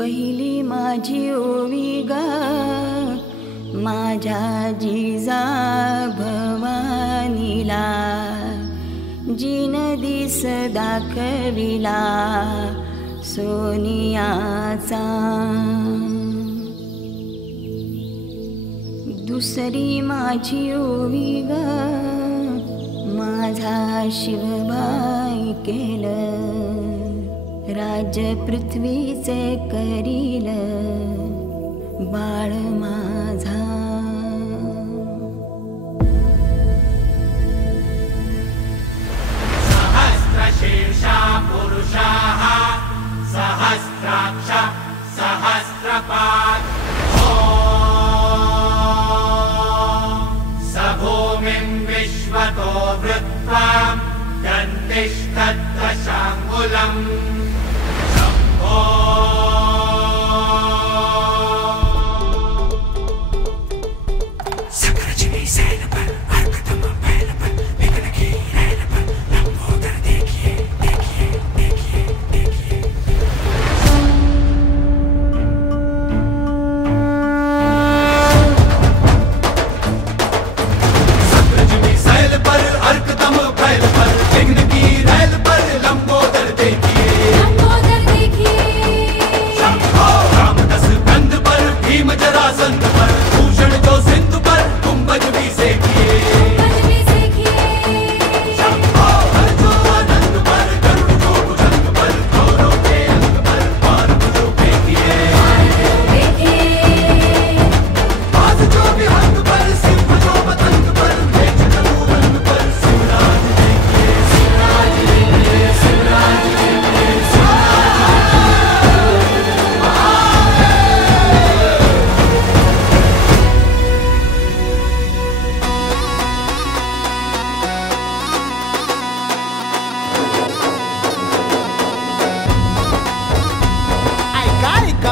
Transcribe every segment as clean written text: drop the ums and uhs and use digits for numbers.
पहिली माझी ओवी गा माझ्या जिजा भवानीला, जिन दिस दाखविला सोनियाचा. दुसरी माझी ओवी ग माझा शिवबाई केलं, राज्य पृथ्वीचे करील बाळ माझा. सहस्रशीर्षा पुरुषाः सहस्राक्ष सहस्रपात् स भूमिं विश्वतो वृत्वा गन्तिष्ठद्दशाङ्गुलम्.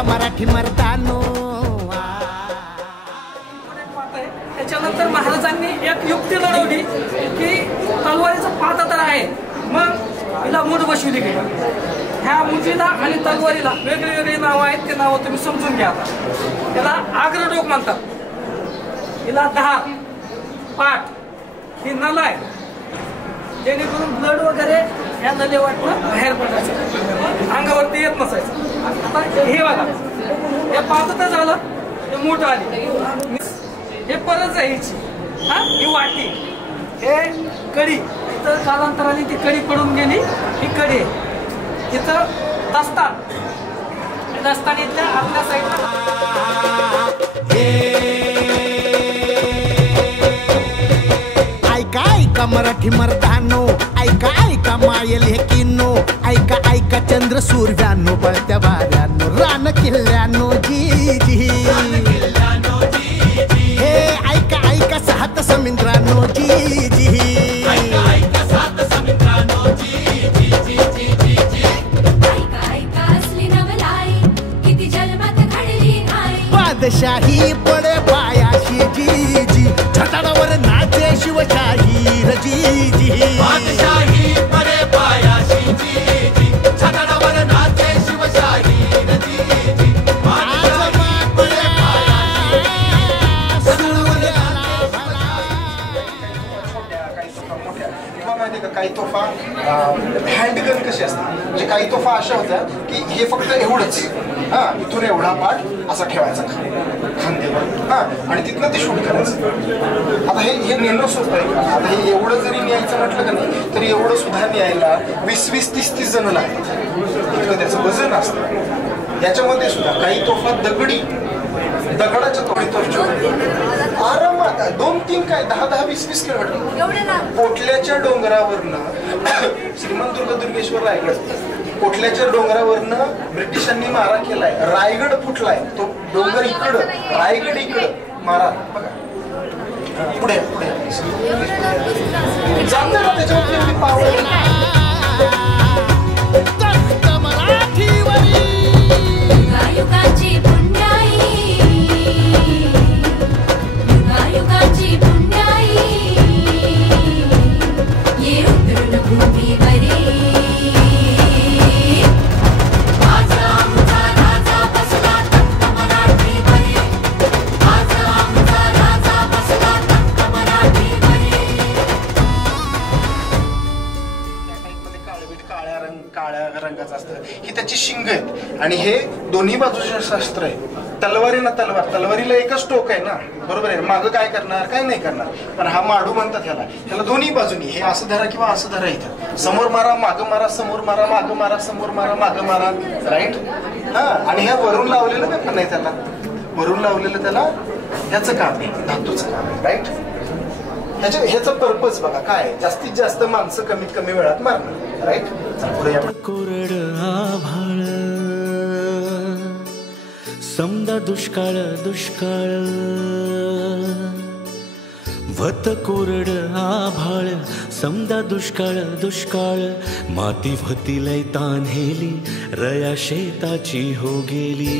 मराठी मर्दानो. त्याच्यानंतर महाराजांनी एक युक्ती लढवली की तलवारीचा पाता तर आहे, मग हिला मूठ बसवली गेली. ह्या मुठीला आणि तलवारीला वेगळी वेगळी नावं आहेत, ते नावं तुम्ही समजून घ्या. त्याला आग्रडोक म्हणतात, हिला धार पाठ ही नल आहे, जेणेकरून ब्लड वगैरे ह्या नलेवाटनं बाहेर पडायचं, अंगावरती येत नसायचं. आता हे बघा, हे पाच झालं, हे मूठ आली, हे परत जायची. ही वाटी, हे कडी, इथं कालांतराने ती कडी पडून गेली, ही कडी इथं दस्तान, दस्तान इथल्या आपल्या साईडला. ऐका ऐका मराठी मर्दानो, ऐका ऐका मायल हे किन्नो, ऐका ऐका चंद्र सूर्यानो, बळत्या वाऱ्यानो, रान किल्ल्यानो जी जी. हे ऐका ऐका सात समुद्रानो जी जी. बादशाही पडे पायाशी जी जी, छटाडावर नाचे शिवशाही जी जी. बादशाही पडे पायाशी जी जी, छटाडावर नाचे शिवशाही जी जी. काही तोफा हँडगन कशी असते, म्हणजे काही तोफा अशा होत्या की हे फक्त एवढंच, हा इथून एवढा पाठ असा ठेवायचा खांद्यावर, हा आणि तिथनं ते शूट करायचं. आता हे नेणं सोपं आहे का? आता हे एवढं जरी न्यायचं म्हटलं का नाही, तरी एवढं सुद्धा न्यायला 20-20, 30-30 जण लागतात. इतकं त्याचं वजन असतं. याच्यामध्ये सुद्धा काही तोफा दगडाच्या तोडीतोड आरामात 2-3 काय 10-10, 20-20 किलोमीटर कोटल्याच्या डोंगरावरनं श्रीमंत दुर्गेश्वर रायगड, कोटल्याच्या डोंगरावरनं ब्रिटिशांनी मारा केलाय, रायगड फुटलाय, तो डोंगर इकडं, रायगड इकडं मारा. बघा पुढे पुढे जात ना त्याच्यावरती पावर. भूमी बरे माझा राजा संघ आहेत आणि हे दोन्ही बाजूचे शस्त्र आहे. तलवारी ना तलवार, तलवारीला एकच टोक आहे ना, बरोबर आहे. मागं काय करणार, काय नाही करणार. पण हा माडू म्हणतात ह्याला दोन्ही बाजूनी, हे असं धरा किंवा असं धरा. इथं समोर मारा, मागं मारा, समोर मारा, मागं मारा, समोर मारा, मागं मारा, राईट. हा, आणि ह्या वरून लावलेलं काय पण नाही, त्याला वरून लावलेलं त्याला ह्याचं काम आहे, धातूचं काम आहे, राईट. ह्याचा पर्पज बघा काय आहे, जास्तीत जास्त माणसं कमीत कमी वेळात मारणार, राईट. पुढे कोरड आभाळ समदा दुष्काळ दुष्काळ वत कोरड आभाळ समदा दुष्काळ दुष्काळ माती भती लय तान्हेली रया शेताची हो गेली.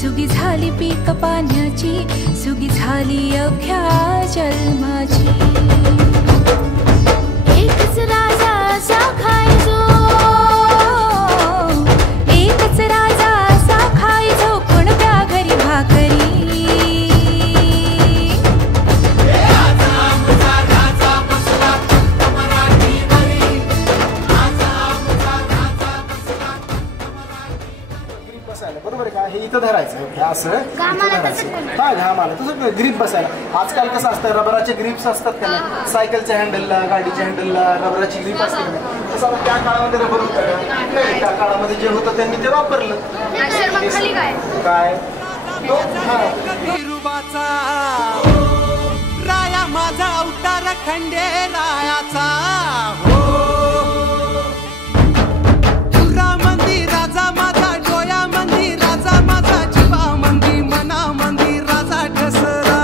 सुगी झाली पीक पाण्याची सुगी झाली अवघ्या जन्माची. एकच राजा असा खायचो, एकच राजा असा खायचो कोणत्या घरी भाकरी. बरोबर आहे का, हे इथं धरायचं, हे असं इथं धरायचं. हा, घाम आला तसं ग्रीप बसायला. आजकाल कसं असतं, रबराचे ग्रीप्स असतात का नाही, सायकलच्या हँडलला, गाडीच्या हँडलला रबराची ग्रीप असते का नाही. तसं त्या काळामध्ये रबर होतं का नाही, त्या काळामध्ये जे होतं त्यांनी ते वापरलं. काय तो बिरुबाचा राया माझा अवतार खंडे रायाचा हो. तुरा मंदी राजा माझा डोया मंदी राजा माझा जीवा मंदी मना मंदी राजा ठसला.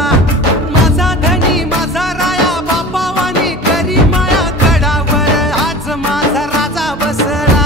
माझा धनी माझा राया बापावानी करी माया गडावर आज माझा राजा बसला.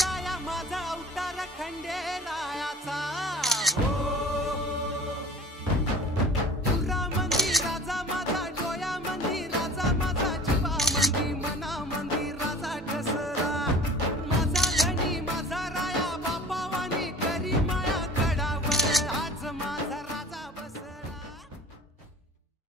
राया माझा अवतार खंडे